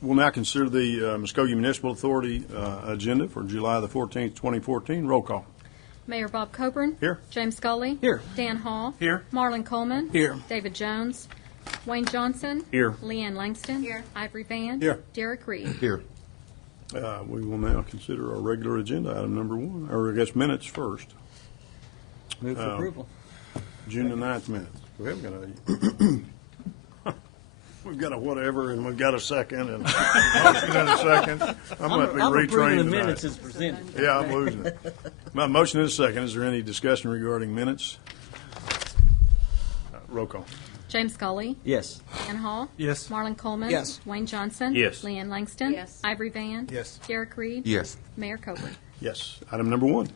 We'll now consider the Muskogee Municipal Authority agenda for July the 14th, 2014. Roll call. Mayor Bob Coburn. Here. James Scully. Here. Dan Hall. Here. Marlon Coleman. Here. David Jones. Wayne Johnson. Here. Leanne Langston. Here. Ivory Van. Here. Derek Reed. Here. We will now consider our regular agenda, item number 1, or I guess minutes first. Move for approval. June the 9th minutes. We haven't got we've got a whatever, and we've got a second, and a motion and a second. I'm going to be I'm approving retrained the tonight. minutes as presented. Yeah, I'm losing it. My motion and a second. Is there any discussion regarding minutes? Roll call. James Scully. Yes. Dan Hall. Yes. Marlon Coleman. Yes. Wayne Johnson. Yes. Leanne Langston. Yes. Ivory Van. Yes. Derek Reed. Yes. Mayor Coburn. Yes. Item number 1.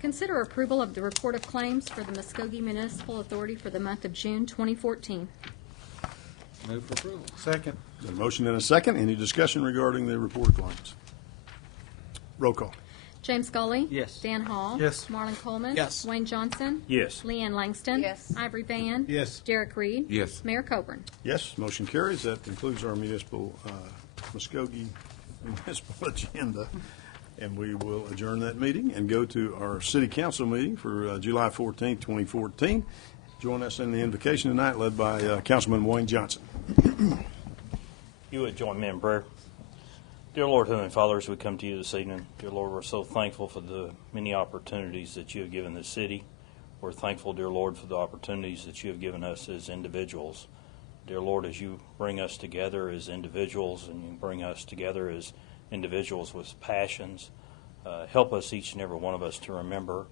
Consider approval of the report of claims for the Muskogee Municipal Authority for the month of June 2014. Move for approval. Second. Got a motion and a second. Any discussion regarding the report of claims? Roll call. James Scully. Yes. Dan Hall. Yes. Marlon Coleman. Yes. Wayne Johnson. Yes. Leanne Langston. Yes. Ivory Van. Yes. Derek Reed. Yes. Mayor Coburn. Yes. Motion carries. That concludes our Muskogee municipal agenda. And we will adjourn that meeting and go to our City Council meeting for July 14th, 2014. Join us in the invocation tonight, led by Councilman Wayne Johnson. You would join me in prayer. Dear Lord, Heavenly Father, as we come to you this evening, dear Lord, we're so thankful for the many opportunities that you have given this city. We're thankful, dear Lord, for the opportunities that you have given us as individuals. Dear Lord, as you bring us together as individuals and you bring us together as individuals with passions, help us, each and every one of us, to remember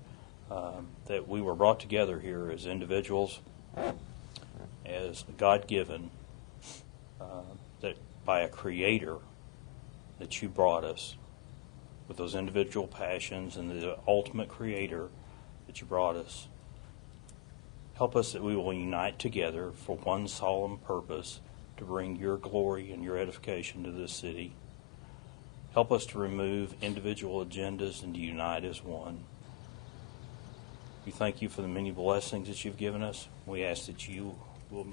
that we were brought together here as individuals, as God-given, that by a creator that you brought us with those individual passions and the ultimate creator that you brought us. Help us that we will unite together for one solemn purpose, to bring your glory and your edification to this city. Help us to remove individual agendas and to unite as one. We thank you for the many blessings that you've given us. We ask that you will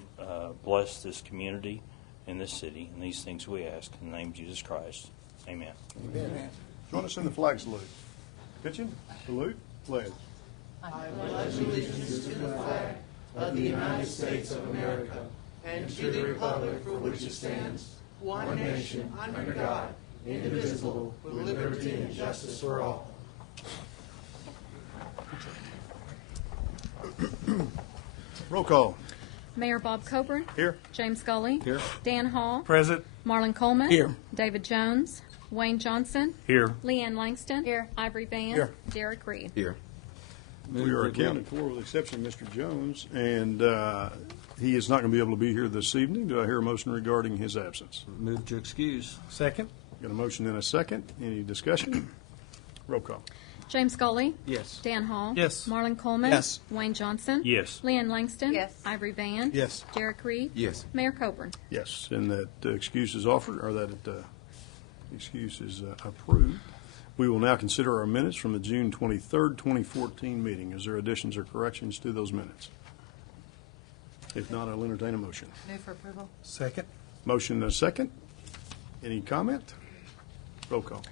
bless this community and this city. And these things we ask in the name of Jesus Christ. Amen. Amen. Join us in the flag salute. Pitching, salute, pledge. I pledge allegiance to the flag of the United States of America and to the republic for which it stands, one nation, under God, indivisible, with liberty and justice for all. Roll call. Mayor Bob Coburn. Here. James Scully. Here. Dan Hall. Present. Marlon Coleman. Here. David Jones. Wayne Johnson. Here. Leanne Langston. Here. Ivory Van. Here. Derek Reed. Here. We are accounted for with the exception of Mr. Jones, and he is not going to be able to be here this evening. Do I hear a motion regarding his absence? Move to excuse. Second. Got a motion and a second. Any discussion? Roll call. James Scully. Yes. Dan Hall. Yes. Marlon Coleman. Yes. Wayne Johnson. Yes. Leanne Langston. Yes. Ivory Van. Yes. Derek Reed. Yes. Mayor Coburn. Yes, and that excuse is offered, or that excuse is approved. We will now consider our minutes from the June 23rd, 2014 meeting. Is there additions or corrections to those minutes? If not, I'll entertain a motion. Move for approval. Second. Motion and a second. Any comment? Roll call.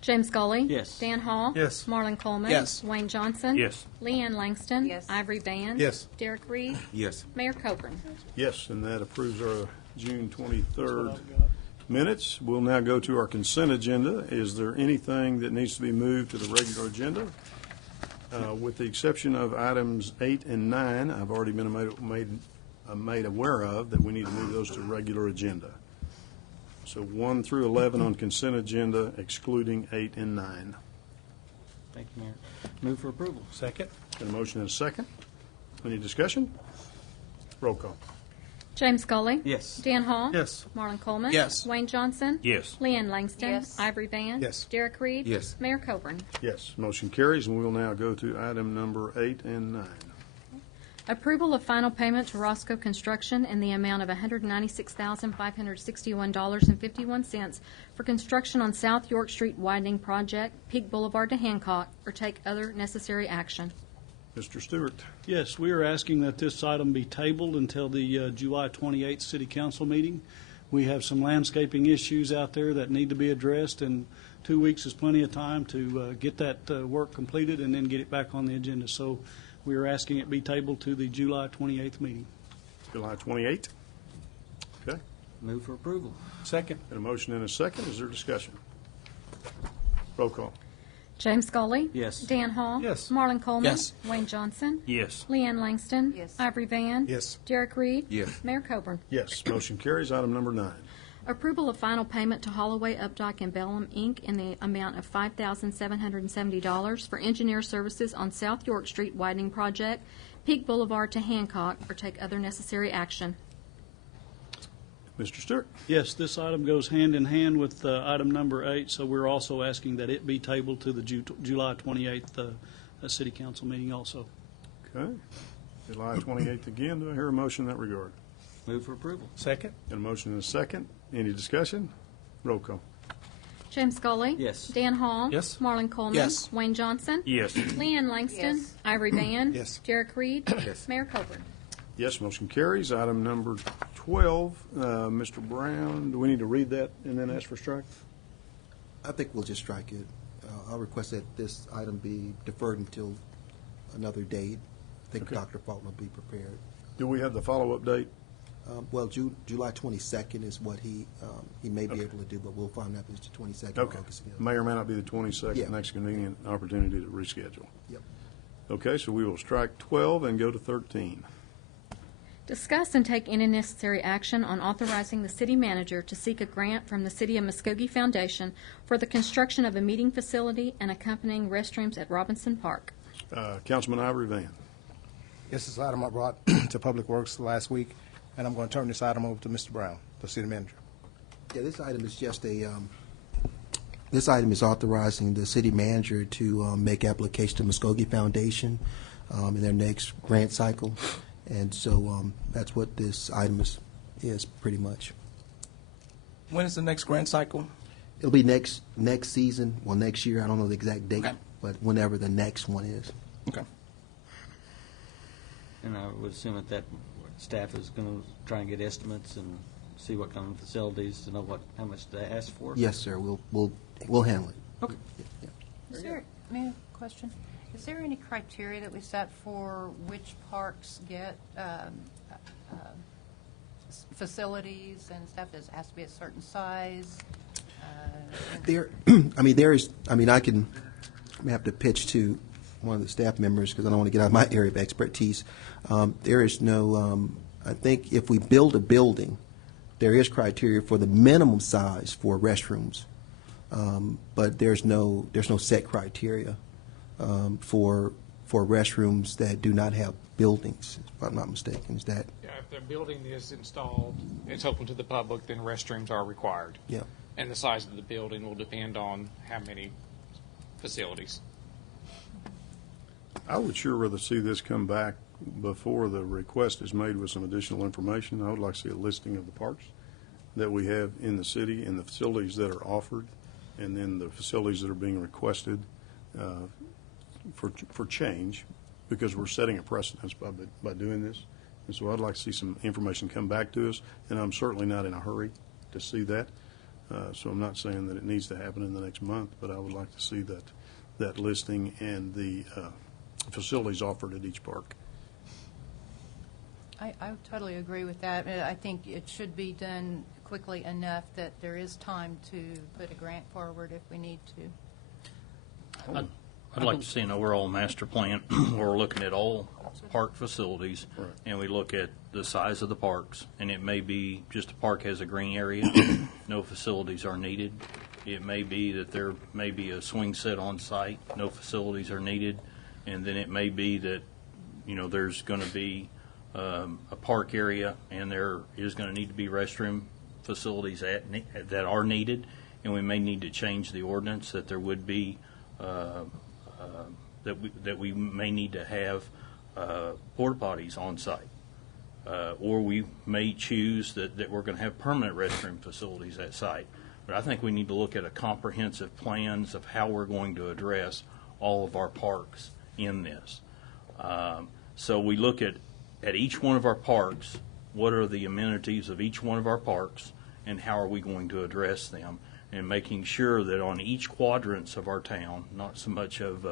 James Scully. Yes. Dan Hall. Yes. Marlon Coleman. Yes. Wayne Johnson. Yes. Leanne Langston. Yes. Ivory Van. Yes. Derek Reed. Yes. Mayor Coburn. Yes, and that approves our June 23rd minutes. We'll now go to our consent agenda. Is there anything that needs to be moved to the regular agenda? With the exception of items 8 and 9, I've already been made aware of that we need to move those to regular agenda. So 1 through 11 on consent agenda, excluding 8 and 9. Thank you, Mayor. Move for approval. Second. Got a motion and a second. Any discussion? Roll call. James Scully. Yes. Dan Hall. Yes. Marlon Coleman. Yes. Wayne Johnson. Yes. Leanne Langston. Yes. Ivory Van. Yes. Derek Reed. Yes. Mayor Coburn. Yes, motion carries, and we will now go to item number 8 and 9. Approval of final payment to Roscoe Construction in the amount of $196,561.51 for construction on South York Street widening project, Peak Boulevard to Hancock, or take other necessary action. Mr. Stewart. Yes, we are asking that this item be tabled until the July 28th City Council meeting. We have some landscaping issues out there that need to be addressed, and 2 weeks is plenty of time to get that work completed and then get it back on the agenda. So we are asking it be tabled to the July 28th meeting. July 28th. Okay. Move for approval. Second. Got a motion and a second. Is there discussion? Roll call. James Scully. Yes. Dan Hall. Yes. Marlon Coleman. Yes. Wayne Johnson. Yes. Leanne Langston. Yes. Ivory Van. Yes. Derek Reed. Yes. Mayor Coburn. Yes. Motion carries. Item number 9. Approval of final payment to Holloway, Updike, and Bellum, Inc. in the amount of $5,770 for engineer services on South York Street widening project, Peak Boulevard to Hancock, or take other necessary action. Mr. Stewart. Yes, this item goes hand in hand with item number 8, so we're also asking that it be tabled to the July 28th City Council meeting also. Okay. July 28th again. Do I hear a motion in that regard? Move for approval. Second? Got a motion and a second. Any discussion? Roll call. James Scully. Yes. Dan Hall. Yes. Marlon Coleman. Yes. Wayne Johnson. Yes. Leanne Langston. Yes. Ivory Van. Yes. Derek Reed. Yes. Mayor Coburn. Yes, motion carries. Item number 12, Mr. Brown, do we need to read that and then ask for strike? I think we'll just strike it. I'll request that this item be deferred until another date. I think Okay. Dr. Fulton will be prepared. Do we have the follow-up date? Well, July 22nd is what he may be Okay. able to do, but we'll find out if it's the 22nd Okay. or August 5th. May or may not be the 22nd, Yeah. next convenient opportunity to reschedule. Yep. Okay, so we will strike 12 and go to 13. Discuss and take any necessary action on authorizing the city manager to seek a grant from the City of Muskogee Foundation for the construction of a meeting facility and accompanying restrooms at Robinson Park. Councilman Ivory Van. This is an item I brought to Public Works last week, and I'm going to turn this item over to Mr. Brown, the city manager. Yeah, this item is just this item is authorizing the city manager to make application to Muskogee Foundation in their next grant cycle. And so that's what this item is pretty much. When is the next grant cycle? It'll be next season, well, next year. I don't know the exact date, Okay. but whenever the next one is. Okay. And I would assume that staff is going to try and get estimates and see what kind of facilities to know how much they ask for. Yes, sir. We'll handle it. Okay. Is there, may I have a question? Is there any criteria that we set for which parks get facilities and stuff? Does it has to be a certain size? I may have to pitch to one of the staff members because I don't want to get out of my area of expertise. There is no, I think if we build a building, there is criteria for the minimum size for restrooms, but there's no set criteria for restrooms that do not have buildings, if I'm not mistaken. Is that? Yeah, if the building is installed, it's open to the public, then restrooms are required. Yeah. And the size of the building will depend on how many facilities. I would sure rather see this come back before the request is made with some additional information. I would like to see a listing of the parks that we have in the city and the facilities that are offered, and then the facilities that are being requested for change, because we're setting a precedence by doing this. And so I'd like to see some information come back to us, and I'm certainly not in a hurry to see that. So I'm not saying that it needs to happen in the next month, but I would like to see that listing and the facilities offered at each park. I totally agree with that. I think it should be done quickly enough that there is time to put a grant forward if we need to. I'd like to see an overall master plan where we're looking at all park facilities, Right. and we look at the size of the parks, and it may be just a park has a green area, no facilities are needed. It may be that there may be a swing set on site, no facilities are needed, and then it may be that, there's going to be a park area, and there is going to need to be restroom facilities that are needed, and we may need to change the ordinance that there would be that we may need to have porta potties on site, or we may choose that we're going to have permanent restroom facilities at site. But I think we need to look at a comprehensive plans of how we're going to address all of our parks in this. So we look at each one of our parks, what are the amenities of each one of our parks, and how are we going to address them, and making sure that on each quadrants of our town, not so much of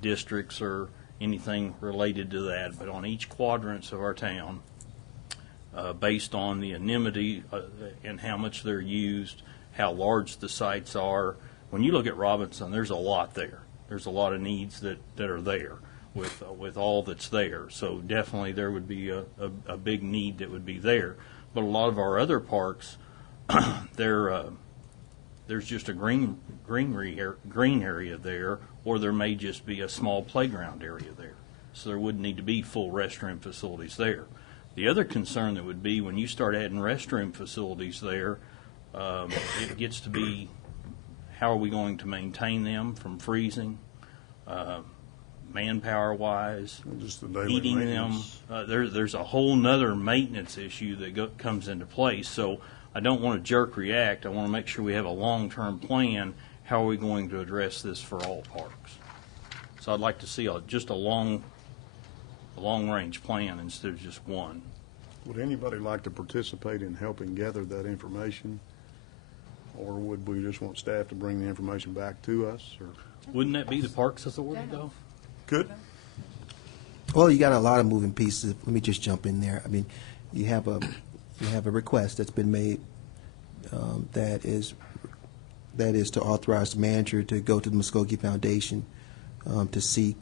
districts or anything related to that, but on each quadrants of our town, based on the anonymity and how much they're used, how large the sites are. When you look at Robinson, there's a lot there. There's a lot of needs that are there with all that's there. So definitely there would be a big need that would be there. But a lot of our other parks, there's just a green area there, or there may just be a small playground area there. So there wouldn't need to be full restroom facilities there. The other concern that would be when you start adding restroom facilities there, it gets to be, how are we going to maintain them from freezing, manpower-wise, Just the daily heating maintenance. them. There's a whole nother maintenance issue that comes into place. So I don't want to jerk react. I want to make sure we have a long-term plan. How are we going to address this for all parks? So I'd like to see just a long-range plan instead of just one. Would anybody like to participate in helping gather that information? Or would we just want staff to bring the information back to us? Or Wouldn't that be the Parks Authority, though? Good. Well, you got a lot of moving pieces. Let me just jump in there. I mean, you have a request that's been made that is to authorize the manager to go to the Muskogee Foundation to seek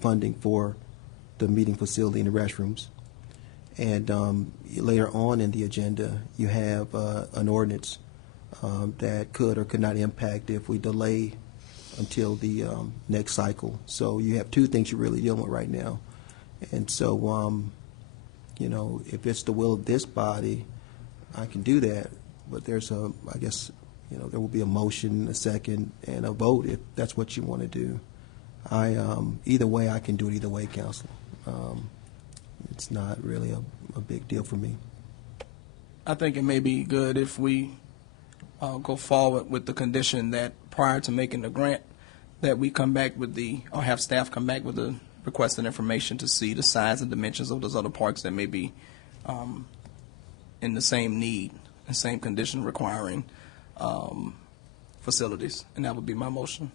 funding for the meeting facility and the restrooms. And later on in the agenda, you have an ordinance that could or could not impact if we delay until the next cycle. So you have two things you're really dealing with right now. And so, if it's the will of this body, I can do that. But there's I guess, there will be a motion, a second, and a vote if that's what you want to do. Either way, I can do it either way, Council. It's not really a big deal for me. I think it may be good if we go forward with the condition that prior to making the grant, that we come back with or have staff come back with the requested information to see the size and dimensions of those other parks that may be in the same need and same condition requiring facilities. And that would be my motion.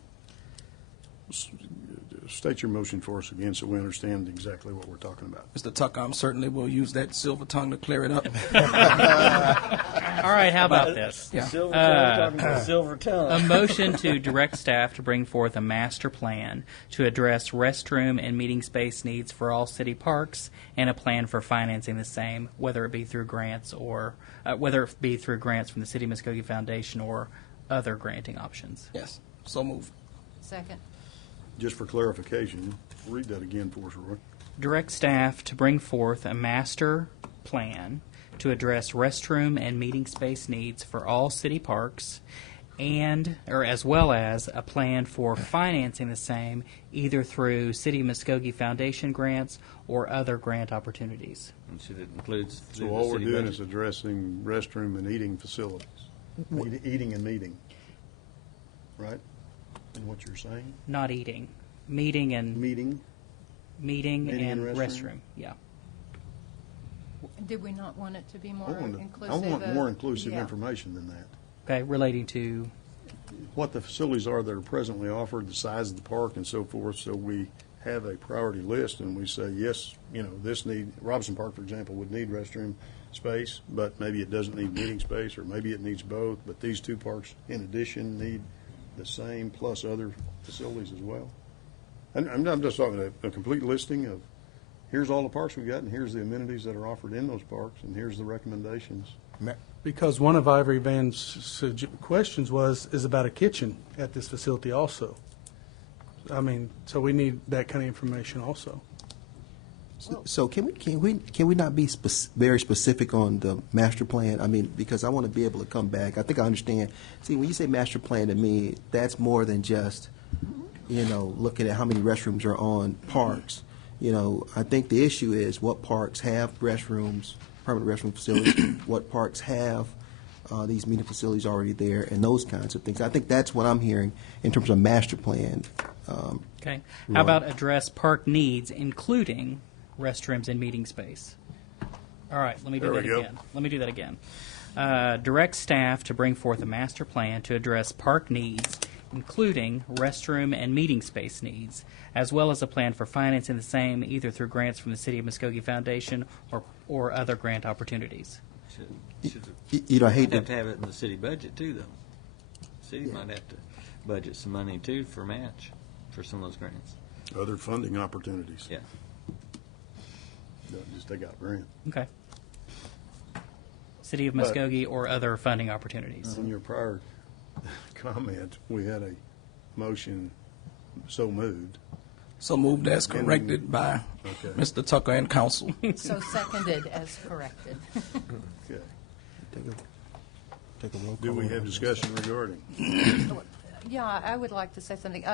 State your motion for us again so we understand exactly what we're talking about. Mr. Tucker, I certainly will use that silver tongue to clear it up. All right, how about this? Yeah. Silver tongue. A motion to direct staff to bring forth a master plan to address restroom and meeting space needs for all city parks, and a plan for financing the same, whether it be through grants from the City Muskogee Foundation or other granting options. Yes, so move. Second. Just for clarification, read that again for us, Roy. Direct staff to bring forth a master plan to address restroom and meeting space needs for all city parks, as well as a plan for financing the same either through City Muskogee Foundation grants or other grant opportunities. And so that includes So all we're doing is addressing restroom and eating facilities. Eating and meeting. Right? And what you're saying? Not eating, meeting and Meeting. meeting Meeting and and restroom. restroom? Yeah. Did we not want it to be more I inclusive? want more inclusive Yeah. information than that. Okay, relating to What the facilities are that are presently offered, the size of the park and so forth, so we have a priority list and we say, yes, Robinson Park, for example, would need restroom space, but maybe it doesn't need meeting space, or maybe it needs both, but these two parks in addition need the same plus other facilities as well. And I'm just talking a complete listing of, here's all the parks we got, and here's the amenities that are offered in those parks, and here's the recommendations. Because one of Ivory Van's questions is about a kitchen at this facility also. I mean, so we need that kind of information also. So can we not be very specific on the master plan? I mean, because I want to be able to come back. I think I understand. See, when you say master plan to me, that's more than just, looking at how many restrooms are on parks. I think the issue is what parks have restrooms, permanent restroom facilities, what parks have these meeting facilities already there, and those kinds of things. I think that's what I'm hearing in terms of master plan. okay. How about address park needs, including restrooms and meeting space? All right, let me do There that we go. again. Let me do that again. Direct staff to bring forth a master plan to address park needs, including restroom and meeting space needs, as well as a plan for financing the same either through grants from the City of Muskogee Foundation or other grant opportunities. You know, I hate Might have to, to have it in the city budget too, though. City might have to budget some money too for match for some of those grants. Other funding opportunities. Yeah. Don't just take out grant. Okay. City of But- Muskogee or other funding opportunities. On your prior comment, we had a motion so moved. So moved as corrected by Okay. Mr. Tucker and council. So seconded as corrected. Okay. Take a roll call. Do we have discussion regarding? Yeah, I would like to say something.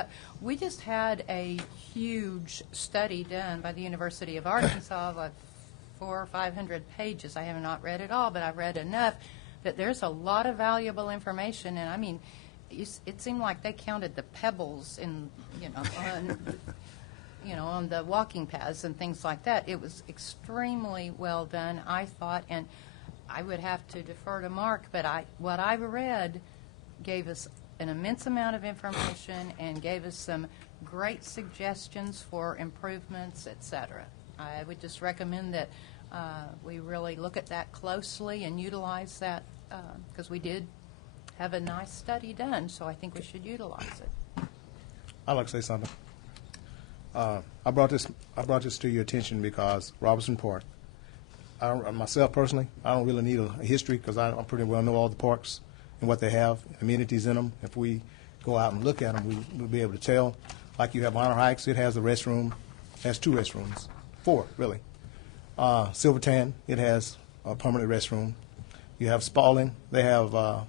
We just had a huge study done by the University of Arkansas, like 400 or 500 pages. I have not read it all, but I've read enough that there's a lot of valuable information. And I mean, it seemed like they counted the pebbles in, on the walking paths and things like that. It was extremely well done, I thought, and I would have to defer to Mark, but what I've read gave us an immense amount of information and gave us some great suggestions for improvements, et cetera. I would just recommend that we really look at that closely and utilize that because we did have a nice study done, so I think we should utilize it. I'd like to say something. I brought this to your attention because Robertson Park. Myself personally, I don't really need a history because I pretty well know all the parks and what they have, amenities in them. If we go out and look at them, we'll be able to tell. Like you have Honor Heights, it has a restroom, has 2 restrooms, 4 really. Silverton, it has a permanent restroom. You have Spalding, they have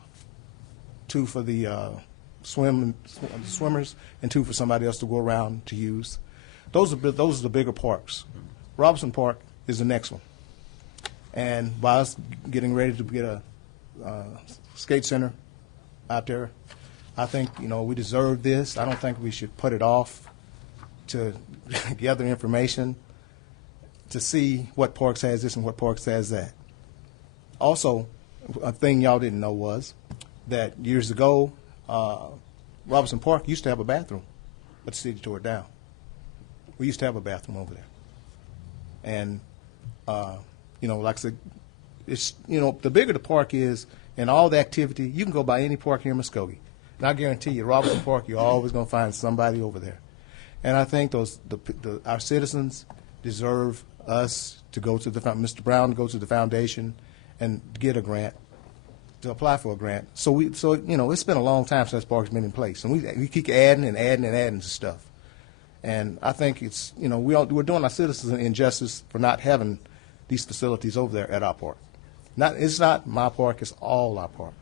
2 for the swimmers and 2 for somebody else to go around to use. Those are the bigger parks. Robinson Park is the next one. And by us getting ready to get a skate center out there, I think, we deserve this. I don't think we should put it off to gather information to see what parks has this and what parks has that. Also, a thing y'all didn't know was that years ago, Robinson Park used to have a bathroom, but the city tore it down. We used to have a bathroom over there. And, like I said, it's, the bigger the park is and all the activity, you can go by any park here in Muskogee. And I guarantee you, Robinson Park, you're always going to find somebody over there. And I think our citizens deserve us to go to Mr. Brown to go to the foundation and get a grant, to apply for a grant. So it's been a long time since park's been in place, and we keep adding and adding and adding to stuff. And I think it's we're doing our citizens an injustice for not having these facilities over there at our park. It's not my park; it's all our park.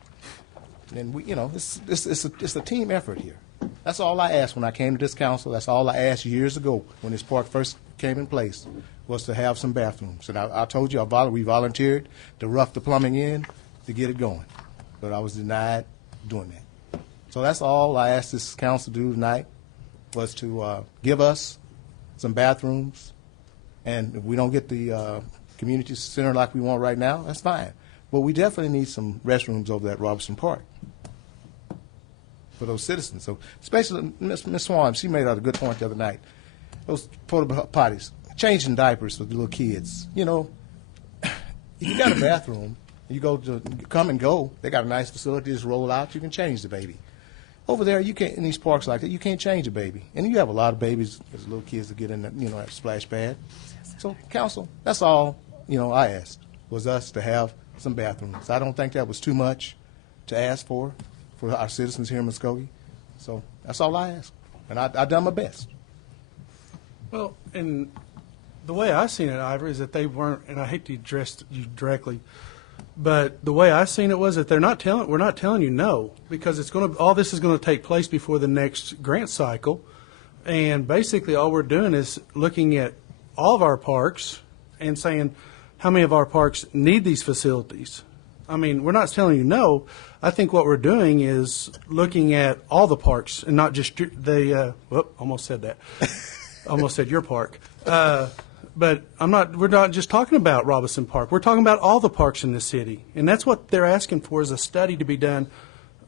And it's a team effort here. That's all I asked when I came to this council. That's all I asked years ago when this park first came in place, was to have some bathrooms. And I told you we volunteered to rough the plumbing in to get it going, but I was denied doing that. So that's all I asked this council to do tonight, was to give us some bathrooms. And if we don't get the community center like we want right now, that's fine. But we definitely need some restrooms over at Robertson Park for those citizens. So especially Miss Swan, she made out a good point the other night. Those portable potties, changing diapers for the little kids. If you got a bathroom, you come and go. They got a nice facility, just roll out. You can change the baby. Over there, you can't, in these parks like that, you can't change a baby. And you have a lot of babies, as little kids that get in that splash pad. So, council, that's all, I asked, was us to have some bathrooms. I don't think that was too much to ask for our citizens here in Muskogee. So, that's all I asked. And I done my best. Well, and the way I seen it, Ivor, is that they weren't, and I hate to address you directly, but the way I seen it was that we're not telling you no, because all this is going to take place before the next grant cycle, and basically all we're doing is looking at all of our parks and saying how many of our parks need these facilities. I mean, we're not telling you no. I think what we're doing is looking at all the parks and not just almost said that. Almost said your park. But we're not just talking about Robinson Park. We're talking about all the parks in the city. And that's what they're asking for, is a study to be done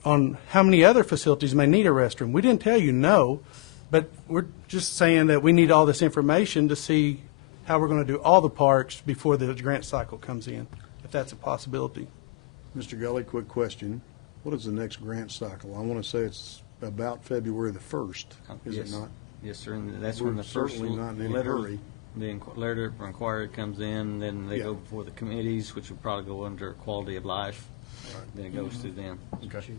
on how many other facilities may need a restroom. We didn't tell you no, but we're just saying that we need all this information to see how we're going to do all the parks before the grant cycle comes in, if that's a possibility. Mr. Gully, quick question. What is the next grant cycle? I want to say it's about February the 1st, is it Yes. not? Yes, sir, and that's We're when the first certainly not in any letter, hurry. letter of inquiry comes in, then they Yeah. go before the committees, which will probably go under quality of life. Right. Then it goes through them. Okay.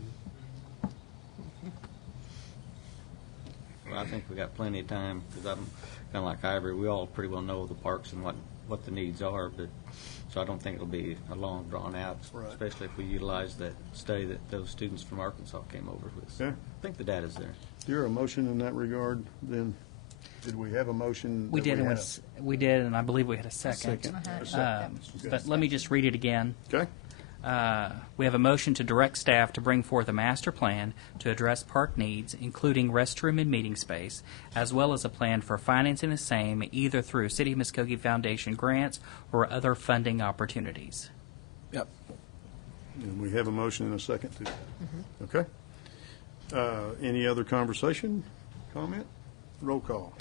Well, I think we got plenty of time, because I'm kind of like Ivory, we all pretty well know the parks and what the needs are, but, so I don't think it'll be a long drawn out, Right. especially if we utilize that study that those students from Arkansas came over with. So Yeah. I think the data's there. Is there a motion in that regard, then? Did we have a motion? We that did, had and we did, and I believe we had a second. But let me just read it again. Okay. We have a motion to direct staff to bring forth a master plan to address park needs, including restroom and meeting space, as well as a plan for financing the same either through City of Muskogee Foundation grants or other funding opportunities. Yep. And we have a motion and a second to that. Okay. Any other conversation, comment? Roll call.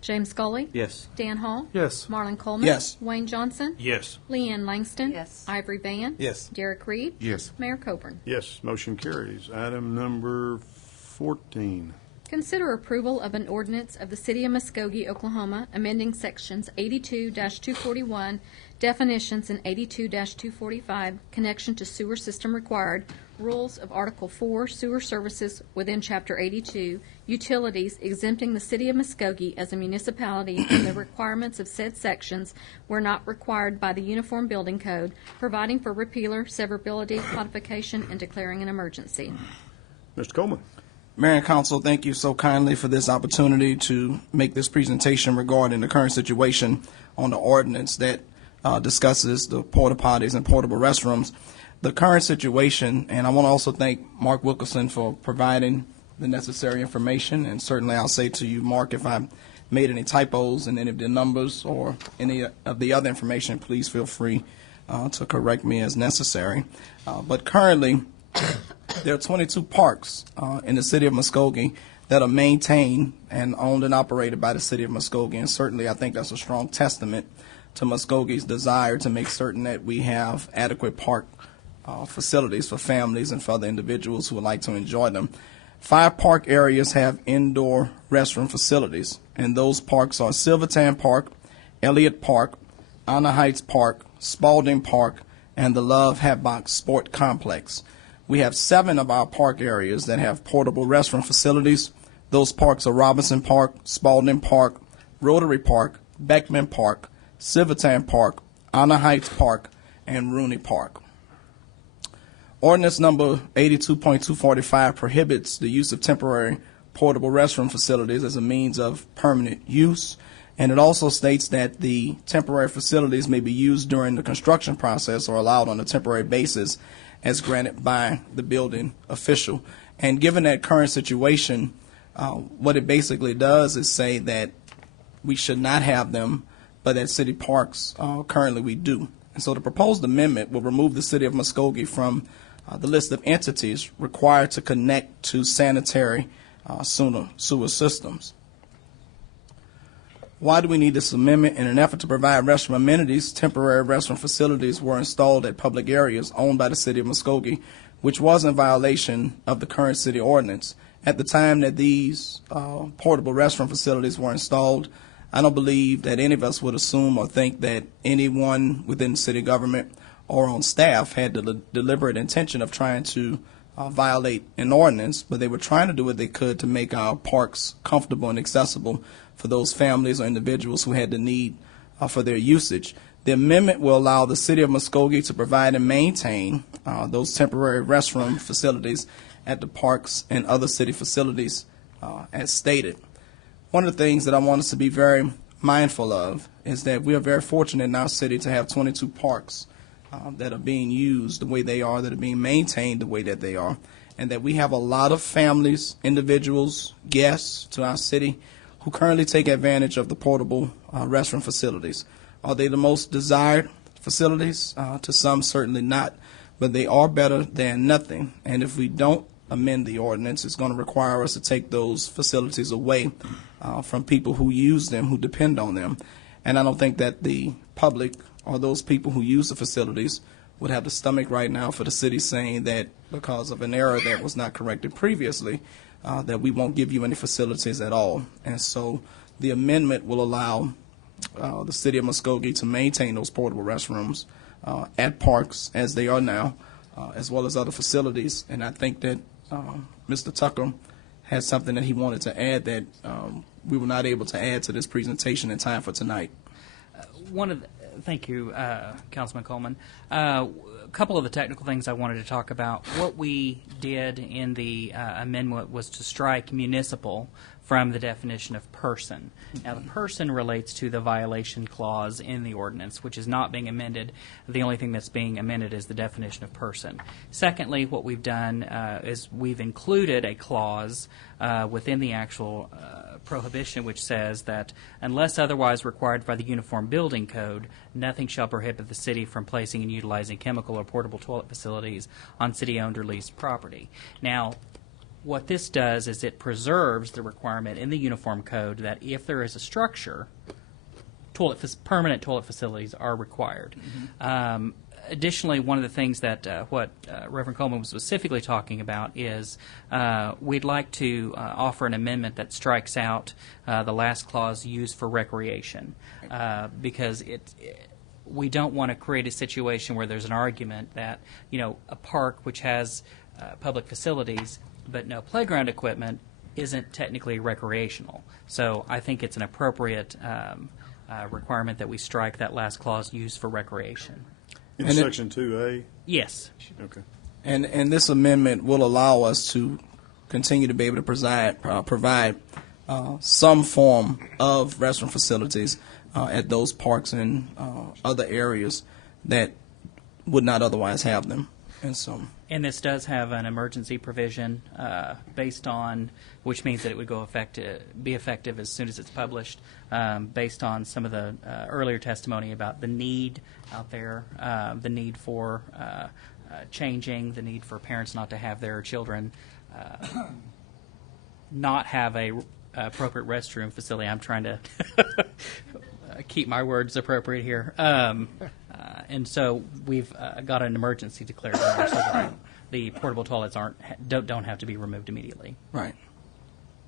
James Scully. Yes. Dan Hall. Yes. Marlon Coleman. Yes. Wayne Johnson. Yes. Leanne Langston. Yes. Ivory Van. Yes. Derek Reed. Yes. Mayor Coburn. Yes, motion carries. Item number 14. Consider approval of an ordinance of the City of Muskogee, Oklahoma, amending sections 82-241, definitions, and 82-245, connection to sewer system required, rules of Article 4, sewer services within Chapter 82, utilities, exempting the City of Muskogee as a municipality from the requirements of said sections where not required by the Uniform Building Code, providing for repealer, severability, codification, and declaring an emergency. Mr. Coleman. Mayor and Council, thank you so kindly for this opportunity to make this presentation regarding the current situation on the ordinance that discusses the porta potties and portable restrooms. The current situation, and I want to also thank Mark Wilkerson for providing the necessary information, and certainly I'll say to you, Mark, if I made any typos in any of the numbers or any of the other information, please feel free to correct me as necessary. But currently, there are 22 parks in the City of Muskogee that are maintained and owned and operated by the City of Muskogee, and certainly I think that's a strong testament to Muskogee's desire to make certain that we have adequate park facilities for families and for other individuals who would like to enjoy them. 5 park areas have indoor restroom facilities, and those parks are Silvertan Park, Elliott Park, Anna Heights Park, Spalding Park, and the Love Hatbox Sport Complex. We have 7 of our park areas that have portable restroom facilities. Those parks are Robinson Park, Spalding Park, Rotary Park, Beckman Park, Silvertan Park, Anna Heights Park, and Rooney Park. Ordinance number 82.245 prohibits the use of temporary portable restroom facilities as a means of permanent use, and it also states that the temporary facilities may be used during the construction process or allowed on a temporary basis as granted by the building official. And given that current situation, what it basically does is say that we should not have them, but at city parks, currently we do. And so the proposed amendment will remove the City of Muskogee from the list of entities required to connect to sanitary sewer systems. Why do we need this amendment? In an effort to provide restroom amenities, temporary restroom facilities were installed at public areas owned by the City of Muskogee, which was in violation of the current city ordinance. At the time that these portable restroom facilities were installed, I don't believe that any of us would assume or think that anyone within city government or on staff had the deliberate intention of trying to violate an ordinance, but they were trying to do what they could to make our parks comfortable and accessible for those families or individuals who had the need for their usage. The amendment will allow the City of Muskogee to provide and maintain those temporary restroom facilities at the parks and other city facilities as stated. One of the things that I want us to be very mindful of is that we are very fortunate in our city to have 22 parks that are being used the way they are, that are being maintained the way that they are, and that we have a lot of families, individuals, guests to our city who currently take advantage of the portable restroom facilities. Are they the most desired facilities? To some, certainly not, but they are better than nothing. And if we don't amend the ordinance, it's going to require us to take those facilities away from people who use them, who depend on them. And I don't think that the public or those people who use the facilities would have the stomach right now for the city saying that because of an error that was not corrected previously, that we won't give you any facilities at all. And so the amendment will allow the city of Muskogee to maintain those portable restrooms at parks as they are now, as well as other facilities. And I think that Mr. Tucker had something that he wanted to add that we were not able to add to this presentation in time for tonight. Thank you, Councilman Coleman. A couple of the technical things I wanted to talk about. What we did in the amendment was to strike municipal from the definition of person. Now, the person relates to the violation clause in the ordinance, which is not being amended. The only thing that's being amended is the definition of person. Secondly, what we've done is we've included a clause within the actual prohibition which says that unless otherwise required by the Uniform Building Code, nothing shall prohibit the city from placing and utilizing chemical or portable toilet facilities on city-owned or leased property. Now, what this does is it preserves the requirement in the Uniform Code that if there is a structure, permanent toilet facilities are required. Mm-hmm. Additionally, one of the things that what Reverend Coleman was specifically talking about is we'd like to offer an amendment that strikes out the last clause, used for recreation, because we don't want to create a situation where there's an argument that, a park which has public facilities but no playground equipment isn't technically recreational. So I think it's an appropriate requirement that we strike that last clause, used for recreation. In Section 2A? Yes. Okay. And this amendment will allow us to continue to be able to provide some form of restroom facilities at those parks and other areas that would not otherwise have them. And this does have an emergency provision based on, which means that it would be effective as soon as it's published, based on some of the earlier testimony about the need out there, the need for changing, the need for parents not to have their children not have a appropriate restroom facility. I'm trying to keep my words appropriate here. And so we've got an emergency declared so that the portable toilets don't have to be removed immediately. Right.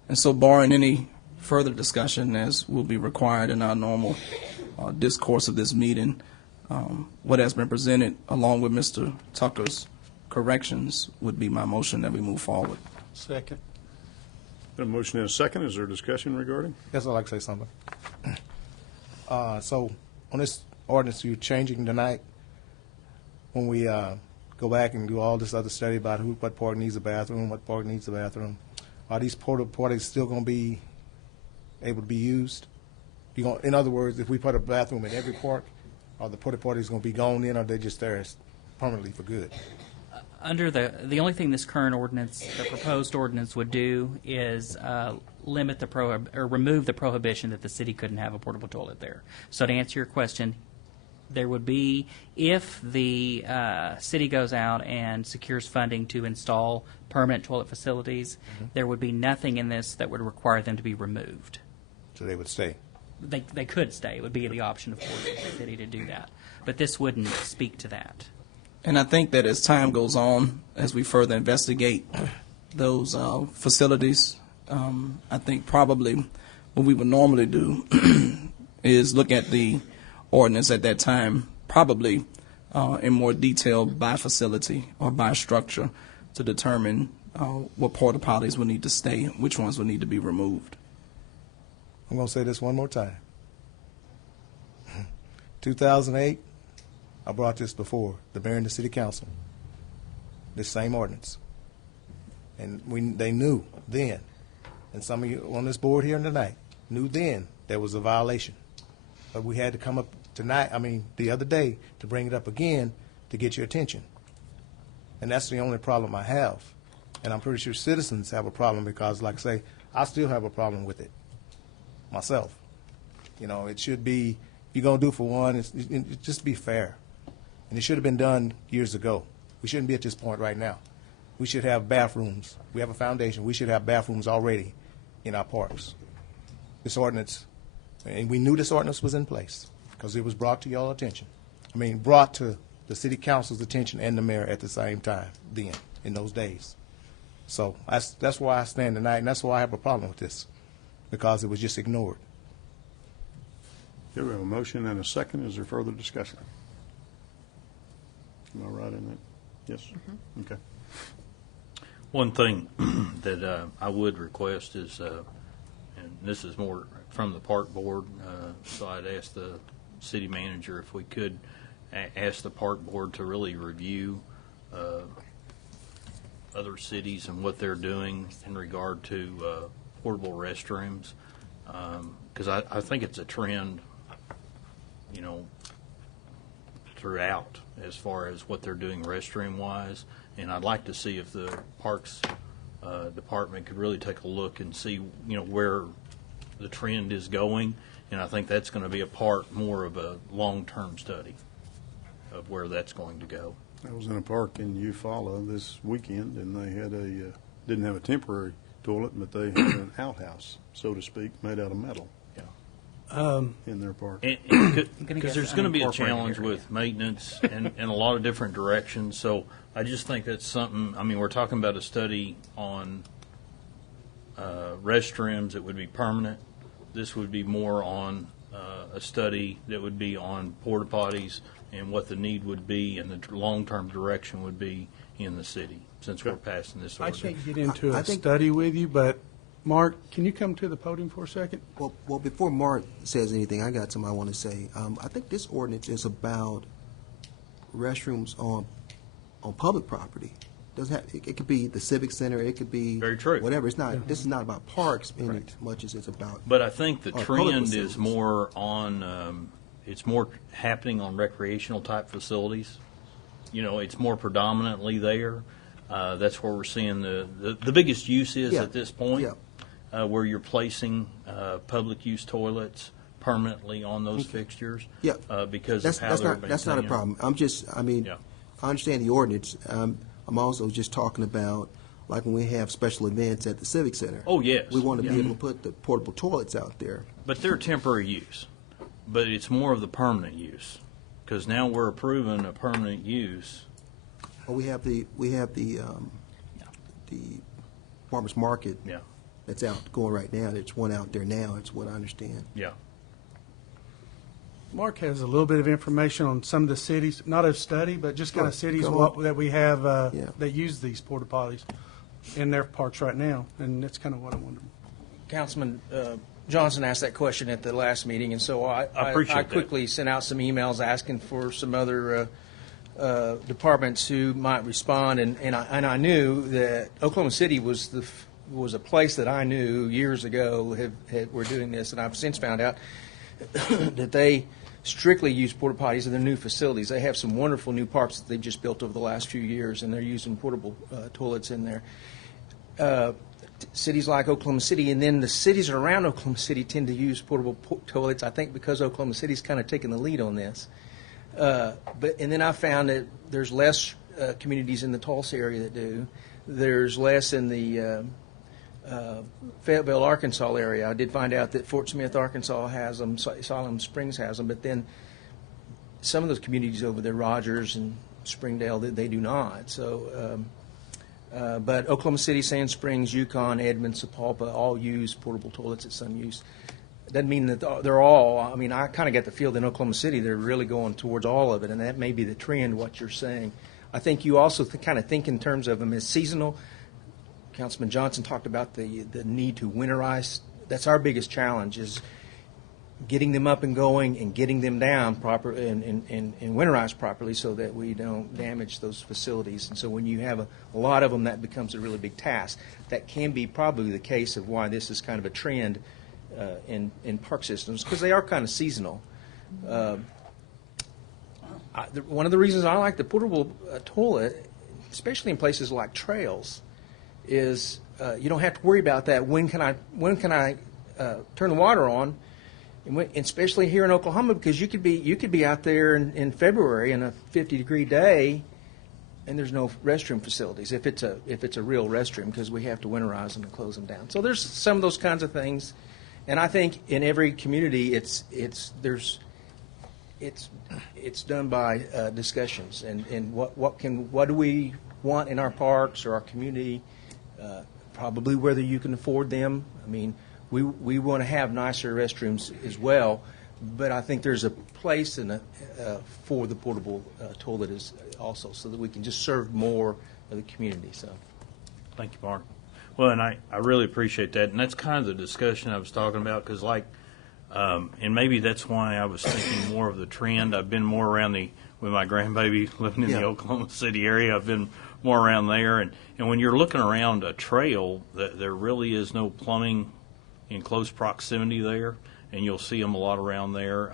And so barring any further discussion, as will be required in our normal discourse of this meeting, what has been presented along with Mr. Tucker's corrections would be my motion that we move forward. Second. A motion and a second. Is there discussion regarding? Yes, I'd like to say something. So on this ordinance you're changing tonight, when we go back and do all this other study about what park needs a bathroom, what park needs a bathroom, are these porta potties still going to be able to be used? In other words, if we put a bathroom in every park, are the porta potties going to be gone in, or are they just there permanently for good? Under the only thing this current ordinance, the proposed ordinance, would do is limit remove the prohibition that the city couldn't have a portable toilet there. So to answer your question, there would be, if the city goes out and secures funding to install permanent toilet facilities, there would be nothing in this that would require them to be removed. So they would stay? They could stay. It would be the option, of course, of the city to do that. But this wouldn't speak to that. And I think that as time goes on, as we further investigate those facilities, I think probably what we would normally do is look at the ordinance at that time, probably in more detail by facility or by structure, to determine what porta potties would need to stay, which ones would need to be removed. I'm going to say this one more time. 2008, I brought this before the mayor and the city council, this same ordinance. And they knew then, and some of you on this board here tonight knew then there was a violation. But we had to come up the other day, to bring it up again to get your attention. And that's the only problem I have. And I'm pretty sure citizens have a problem because, like I say, I still have a problem with it. myself. It should be, if you're going to do for one, it's just be fair. And it should have been done years ago. We shouldn't be at this point right now. We should have bathrooms. We have a foundation. We should have bathrooms already in our parks. This ordinance, and we knew this ordinance was in place because it was brought to y'all attention. Brought to the city council's attention and the mayor at the same time then, in those days. So that's why I stand tonight, and that's why I have a problem with this, because it was just ignored. Here we have a motion and a second. Is there further discussion? Am I right in that? Yes? Okay. One thing that I would request is, and this is more from the park board, so I'd ask the city manager if we could ask the park board to really review other cities and what they're doing in regard to portable restrooms, because I think it's a trend, throughout as far as what they're doing restroom-wise, and I'd like to see if the Parks Department could really take a look and see, where the trend is going, and I think that's going to be a part more of a long-term study of where that's going to go. I was in a park in Eufaula this weekend, and they had didn't have a temporary toilet, but they had an outhouse, so to speak, made out of metal. In their park. Because there's going to be a challenge with maintenance and a lot of different directions. So I just think that's something, we're talking about a study on restrooms that would be permanent. This would be more on a study that would be on porta potties and what the need would be and the long-term direction would be in the city, since we're passing this I ordinance. can't get into I a think- study with you, but Mark, can you come to the podium for a second? Well, before Mark says anything, I got something I want to say. I think this ordinance is about restrooms on public property. Doesn't have, it could be the civic center, it could be Very true. whatever. It's not. This is not about parks in as much as it's about. But I think the public trend is facilities. more on, it's more happening on recreational type facilities. It's more predominantly there. That's where we're seeing the biggest use is Yeah. at this point, Yeah. where you're placing public use toilets permanently on those fixtures. Yeah. Because That's of how they're that's not a maintained. problem. Yeah. I understand the ordinance. I'm also just talking about like when we have special events at the civic center. Oh, yes. We want to be Yeah. able to put the portable toilets out there. But they're temporary use. But it's more of the permanent use, because now we're approving a permanent use. Well, we have the farmers market. Yeah. That's out going right now. There's one out there now. It's what I understand. Yeah. Mark has a little bit of information on some of the cities, not a study, but just kind of Sure. cities Go on. that we have Yeah. that use these porta potties in their parks right now, and that's kind of what I wondered. Councilman Johnson asked that question at the last meeting, and so I appreciate that. quickly sent out some emails asking for some other departments who might respond, and I knew that Oklahoma City was a place that I knew years ago were doing this, and I've since found out that they strictly use porta potties in their new facilities. They have some wonderful new parks that they've just built over the last few years, and they're using portable toilets in there. Cities like Oklahoma City, and then the cities around Oklahoma City tend to use portable toilets, I think because Oklahoma City's kind of taking the lead on this. And then I found that there's less communities in the Tulsa area that do. There's less in the Fayetteville, Arkansas area. I did find out that Fort Smith, Arkansas has them, Siloam Springs has them, but then some of those communities over there, Rogers and Springdale, they do not. So, but Oklahoma City, Sand Springs, Yukon, Edmond, Sapulpa all use portable toilets at some use. Doesn't mean that they're all. I mean, I kind of get the feel that in Oklahoma City they're really going towards all of it, and that may be the trend. What you're saying, I think you also kind of think in terms of them as seasonal. Councilman Johnson talked about the need to winterize. That's our biggest challenge is getting them up and going and getting them down proper and winterized properly so that we don't damage those facilities. And so when you have a lot of them, that becomes a really big task. That can be probably the case of why this is kind of a trend in park systems, because they are kind of seasonal. One of the reasons I like the portable toilet, especially in places like trails, is you don't have to worry about that. When can I turn the water on, and especially here in Oklahoma, because you could be out there in February in a 50-degree day, and there's no restroom facilities if it's a real restroom, because we have to winterize them and close them down. So there's some of those kinds of things, and I think in every community it's done by discussions and what do we want in our parks or our community, probably whether you can afford them. I mean, we want to have nicer restrooms as well, but I think there's a place for the portable toilet is also, so that we can just serve more of the community. So, Thank you, Mark. Well, and I really appreciate that, and that's kind of the discussion I was talking about, because and maybe that's why I was thinking more of the trend. I've been more around with my grandbaby living in the Oklahoma City area. I've been more around there, and when you're looking around a trail, there really is no plumbing in close proximity there, and you'll see them a lot around there.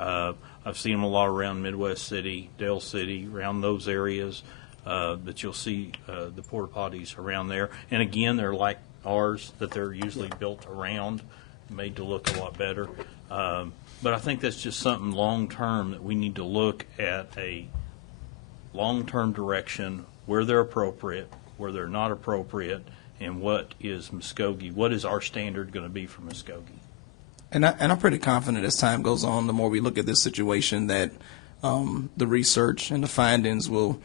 I've seen them a lot around Midwest City, Dale City, around those areas, that you'll see the porta potties around there. And again, they're like ours, that they're usually built around, made to look a lot better. But I think that's just something long-term that we need to look at, a long-term direction, where they're appropriate, where they're not appropriate, and what is Muskogee, what is our standard going to be for Muskogee? And I'm pretty confident as time goes on, the more we look at this situation, that the research and the findings will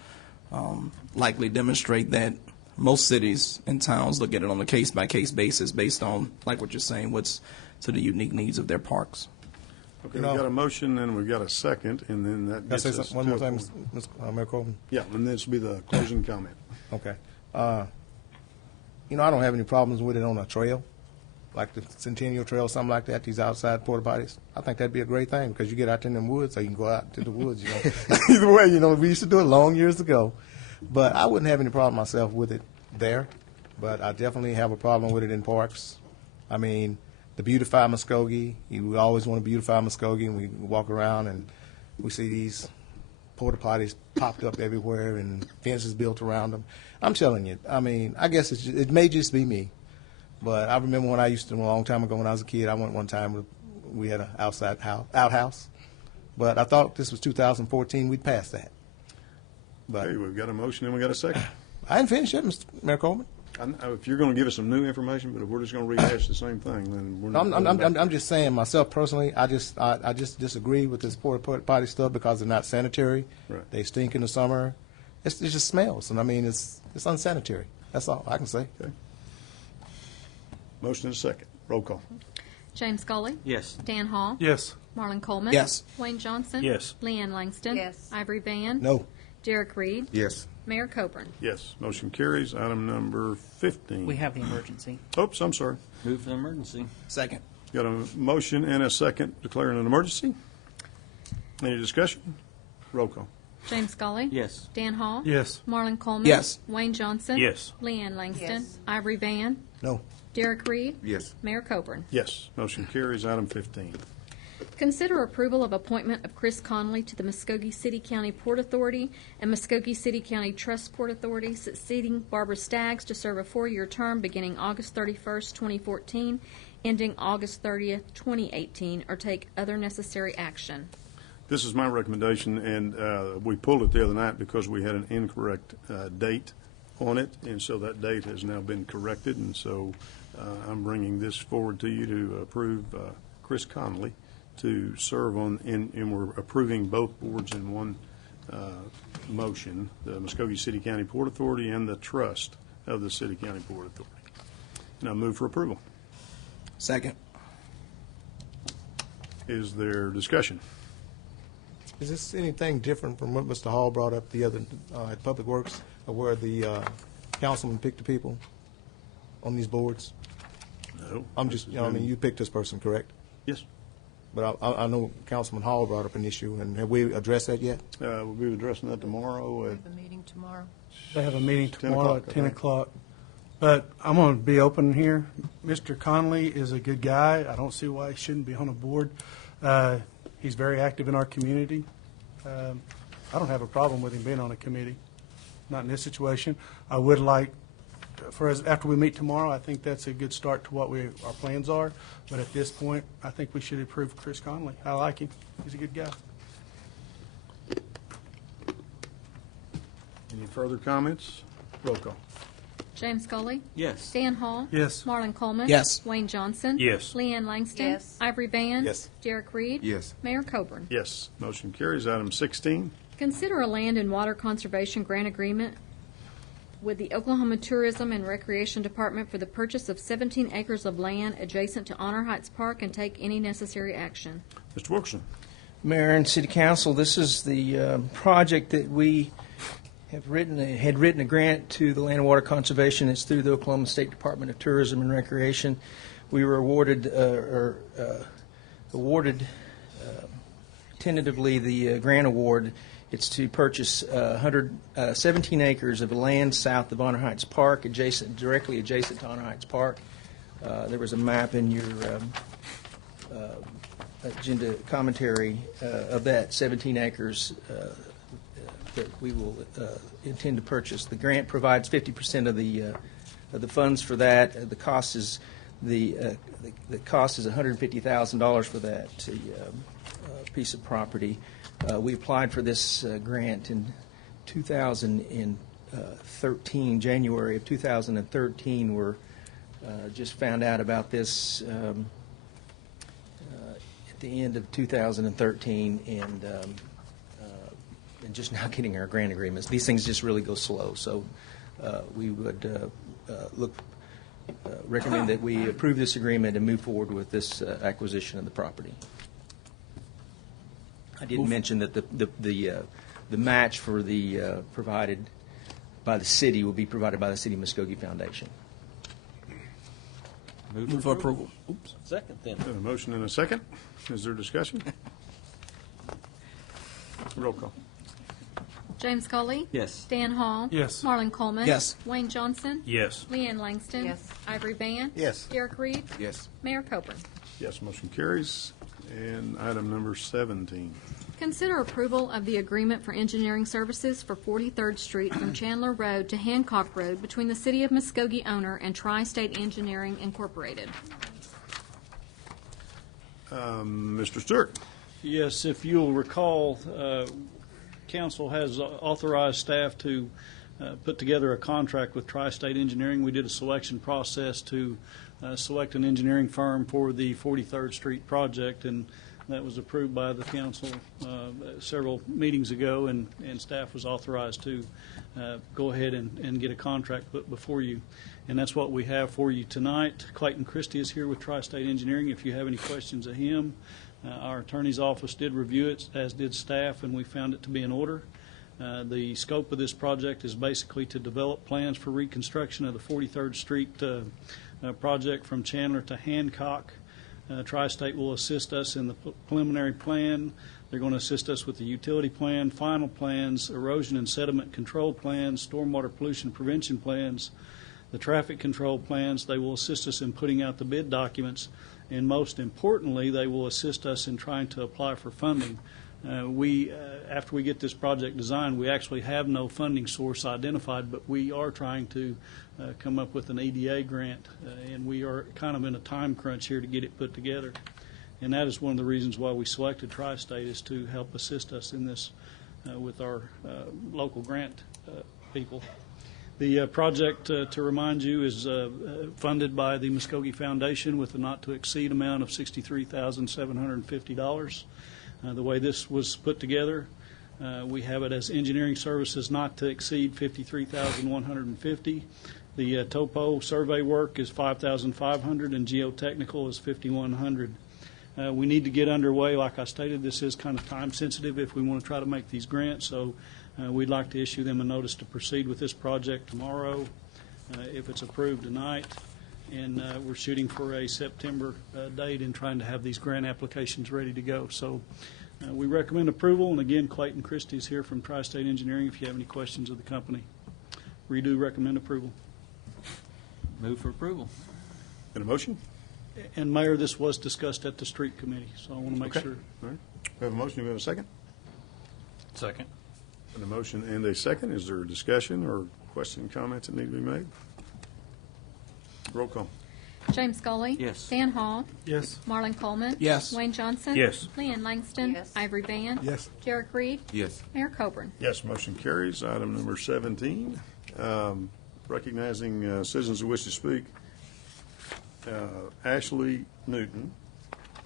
likely demonstrate that most cities and towns look at it on a case-by-case basis based on, like what you're saying, what's to the unique needs of their parks. Okay, we've got a motion and we've got a second, and then that gets us one more time, Mayor Coleman? Yeah, and this will be the closing comment. Okay. I don't have any problems with it on a trail, like the Centennial Trail, something like that, these outside porta potties. I think that'd be a great thing, because you get out there in them woods, so you can go out to the woods, Either way, we used to do it long years ago. But I wouldn't have any problem myself with it there, but I definitely have a problem with it in parks. I mean, the beautify Muskogee, we always want to beautify Muskogee, and we walk around and we see these porta potties popped up everywhere and fences built around them. I'm telling you, I mean, I guess it may just be me, but I remember when I used to, a long time ago when I was a kid, I went one time, we had an outhouse, but I thought this was 2014, we'd passed that. But Okay, we've got a motion and we got a second. I didn't finish it, Mr. Mayor Coleman. If you're going to give us some new information, but if we're just going to rehash the same thing, then we're not. I'm just saying, myself personally, I just disagree with this porta potty stuff because they're not sanitary. Right. They stink in the summer. It just smells, and I mean it's unsanitary. That's all I can say. Okay. Motion and a second. Roll call. James Scully. Yes. Dan Hall. Yes. Marlon Coleman. Yes. Wayne Johnson. Yes. Leanne Langston. Yes. Ivory Van. No. Derek Reed. Yes. Mayor Coburn. Yes. Motion carries. Item number 15. We have the emergency. Oops, I'm sorry. Move for the emergency. Second. Got a motion and a second declaring an emergency. Any discussion? Roll call. James Scully. Yes. Dan Hall. Yes. Marlon Coleman. Yes. Wayne Johnson. Yes. Leanne Langston. Yes. Ivory Van. No. Derek Reed. Yes. Mayor Coburn. Yes. Motion carries. Item 15. Consider approval of appointment of Chris Conley to the Muskogee City County Port Authority and Muskogee City County Trust Port Authority, succeeding Barbara Staggs to serve a 4-year term beginning August 31st, 2014, ending August 30th, 2018, or take other necessary action. This is my recommendation, and we pulled it the other night because we had an incorrect date on it, and so that date has now been corrected, and so I'm bringing this forward to you to approve Chris Conley to serve on, and we're approving both boards in one motion, the Muskogee City County Port Authority and the Trust of the City County Port Authority. And I move for approval. Second. Is there discussion? Is this anything different from what Mr. Hall brought up the other at Public Works, where the councilman picked the people on these boards? No. I'm just, I mean, you picked this person, correct? Yes. But I know Councilman Hall brought up an issue, and have we addressed that yet? We'll be addressing that tomorrow We at have a meeting tomorrow. They have a meeting 10 tomorrow o'clock, at 10 I think. o'clock. But I'm going to be open here. Mr. Conley is a good guy. I don't see why he shouldn't be on a board. He's very active in our community. I don't have a problem with him being on a committee, not in this situation. I would like after we meet tomorrow, I think that's a good start to what our plans are. But at this point, I think we should approve Chris Conley. I like him. He's a good guy. Any further comments? Roll call. James Scully. Yes. Dan Hall. Yes. Marlon Coleman. Yes. Wayne Johnson. Yes. Leanne Langston. Yes. Ivory Band. Yes. Derek Reed. Yes. Mayor Coburn. Yes. Motion carries. Item 16. Consider a land and water conservation grant agreement with the Oklahoma Tourism and Recreation Department for the purchase of 17 acres of land adjacent to Honor Heights Park and take any necessary action. Mr. Wilkerson. Mayor and City Council, this is the project that we had written a grant to the Land and Water Conservation. It's through the Oklahoma State Department of Tourism and Recreation. We were awarded tentatively the grant award. It's to purchase 17 acres of land south of Honor Heights Park, directly adjacent to Honor Heights Park. There was a map in your agenda commentary of that 17 acres that we will intend to purchase. The grant provides 50% of the funds for that. The cost is $150,000 for that piece of property. We applied for this grant in 2013, January of 2013. We're just found out about this at the end of 2013, and just now getting our grant agreements. These things just really go slow, so we would recommend that we approve this agreement and move forward with this acquisition of the property. I did mention that the match for the provided by the city will be provided by the City of Muskogee Foundation. Move for approval. Oops. Second then. A motion and a second. Is there discussion? Roll call. James Scully. Yes. Dan Hall. Yes. Marlon Coleman. Yes. Wayne Johnson. Yes. Leanne Langston. Yes. Ivory Band. Yes. Derek Reed. Yes. Mayor Coburn. Yes, motion carries. And item number 17. Consider approval of the agreement for engineering services for 43rd Street from Chandler Road to Hancock Road between the City of Muskogee owner and Tri-State Engineering Incorporated. Mr. Stewart. Yes, if you'll recall, council has authorized staff to put together a contract with Tri-State Engineering. We did a selection process to select an engineering firm for the 43rd Street project, and that was approved by the council several meetings ago, and staff was authorized to go ahead and get a contract put before you. And that's what we have for you tonight. Clayton Christie is here with Tri-State Engineering. If you have any questions of him, our attorney's office did review it, as did staff, and we found it to be in order. The scope of this project is basically to develop plans for reconstruction of the 43rd Street project from Chandler to Hancock. Tri-State will assist us in the preliminary plan. They're going to assist us with the utility plan, final plans, erosion and sediment control plans, stormwater pollution prevention plans, the traffic control plans. They will assist us in putting out the bid documents, and most importantly, they will assist us in trying to apply for funding. After we get this project designed, we actually have no funding source identified, but we are trying to come up with an EDA grant, and we are kind of in a time crunch here to get it put together. And that is one of the reasons why we selected Tri-State, is to help assist us in this with our local grant people. The project, to remind you, is funded by the Muskogee Foundation with a not-to-exceed amount of $63,750. The way this was put together, we have it as engineering services not to exceed $53,150. The topo survey work is $5,500, and geotechnical is $5,100. We need to get underway. Like I stated, this is kind of time sensitive if we want to try to make these grants, so we'd like to issue them a notice to proceed with this project tomorrow if it's approved tonight. And we're shooting for a September date and trying to have these grant applications ready to go. So we recommend approval. And again, Clayton Christie is here from Tri-State Engineering if you have any questions of the company. We do recommend approval. Move for approval. And a motion? And Mayor, this was discussed at the street committee, so I want to make sure. All right. We have a motion. Do we have a second? Second. And a motion and a second. Is there a discussion or question, comments that need to be made? Roll call. James Scully. Yes. Dan Hall. Yes. Marlon Coleman. Yes. Wayne Johnson. Yes. Leanne Langston. Yes. Ivory Van. Yes. Derek Reed. Yes. Mayor Coburn. Yes, motion carries. Item number 17, recognizing citizens who wish to speak. Ashley Newton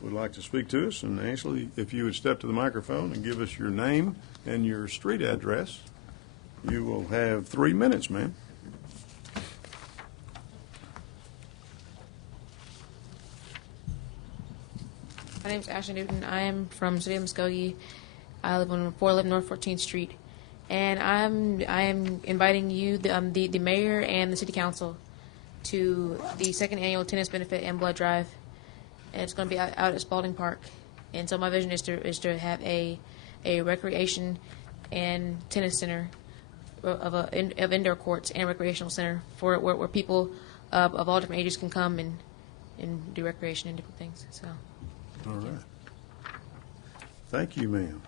would like to speak to us. And Ashley, if you would step to the microphone and give us your name and your street address, you will have 3 minutes, ma'am. My name is Ashley Newton. I am from the city of Muskogee. I live on 411 North 14th Street, and I am inviting you, the mayor and the city council, to the second annual tennis benefit and blood drive. And it's going to be out at Spalding Park. And so my vision is to have a recreation and tennis center of indoor courts and recreational center for where people of all different ages can come and do recreation and different things. So. All right. Thank you, ma'am.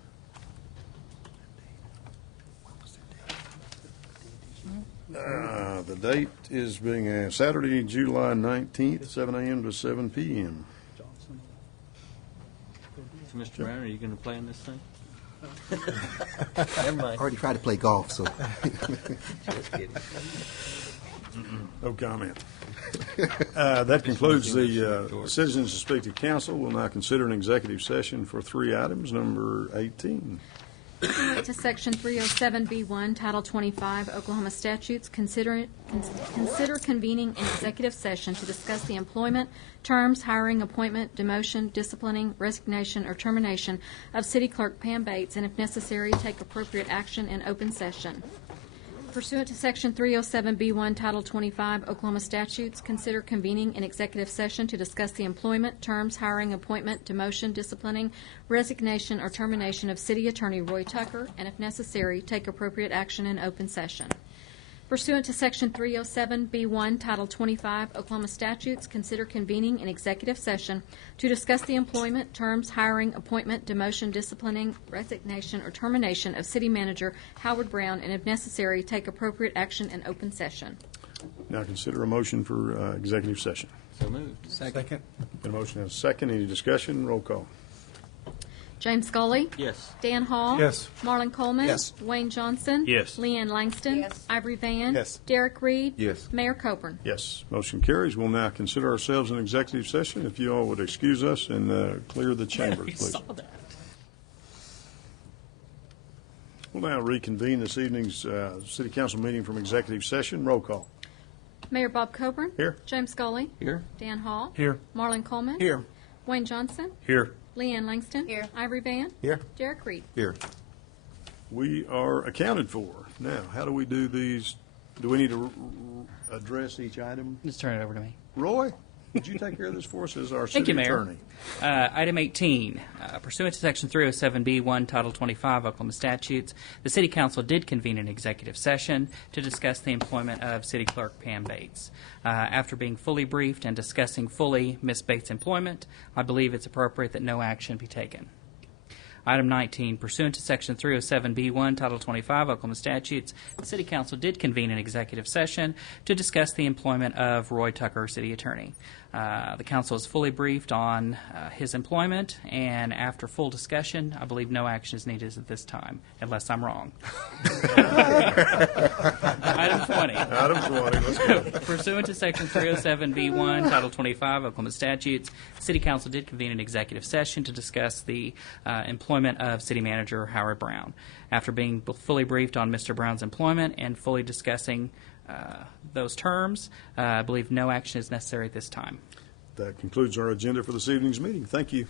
The date is being Saturday, July 19th, 7 a.m. to 7 p.m. So, Mr. Brown, are you going to play in this thing? Never mind. Already tried to play golf, so. Just kidding. No comment. That concludes the citizens to speak to council. We'll now consider an executive session for 3 items. Number 18. To Section 307B1, Title 25, Oklahoma statutes, consider convening an executive session to discuss the employment, terms, hiring, appointment, demotion, disciplining, resignation, or termination of City Clerk Pam Bates, and if necessary, take appropriate action in open session. Pursuant to Section 307B1, Title 25, Oklahoma statutes, consider convening an executive session to discuss the employment, terms, hiring, appointment, demotion, disciplining, resignation, or termination of City Attorney Roy Tucker, and if necessary, take appropriate action in open session. Pursuant to Section 307B1, Title 25, Oklahoma statutes, consider convening an executive session to discuss the employment, terms, hiring, appointment, demotion, disciplining, resignation, or termination of City Manager Howard Brown, and if necessary, take appropriate action in open session. Now consider a motion for executive session. So moved. Second. Got a motion and a second. Any discussion? Roll call. James Scully. Yes. Dan Hall. Yes. Marlon Coleman. Yes. Wayne Johnson. Yes. Leanne Langston. Yes. Ivory Van. Yes. Derek Reed. Yes. Mayor Coburn. Yes. Motion carries. We'll now consider ourselves in executive session. If you all would excuse us and clear the chambers, please. We'll now reconvene this evening's City Council meeting from executive session. Roll call. Mayor Bob Coburn. Here. James Scully. Here? Dan Hall. Here. Marlon Coleman. Here. Wayne Johnson. Here. Leanne Langston. Here. Ivory Van. Here. Derek Reed. Here. We are accounted for. Now, how do we do these? Do we need to address each item? Just turn it over to me. Roy, would you take care of this for us as our Thank city you, Mayor. attorney? Item 18, pursuant to Section 307B1, Title 25, Oklahoma statutes, the City Council did convene an executive session to discuss the employment of City Clerk Pam Bates. After being fully briefed and discussing fully Ms. Bates' employment, I believe it's appropriate that no action be taken. Item 19, pursuant to Section 307B1, Title 25, Oklahoma statutes, the City Council did convene an executive session to discuss the employment of Roy Tucker, City Attorney. The Council is fully briefed on his employment, and after full discussion, I believe no action is needed at this time, unless I'm wrong. Item 20. Item 20, let's go. Pursuant to Section 307B1, Title 25, Oklahoma statutes, the City Council did convene an executive session to discuss the employment of City Manager Howard Brown. After being fully briefed on Mr. Brown's employment and fully discussing those terms, I believe no action is necessary at this time. That concludes our agenda for this evening's meeting. Thank you.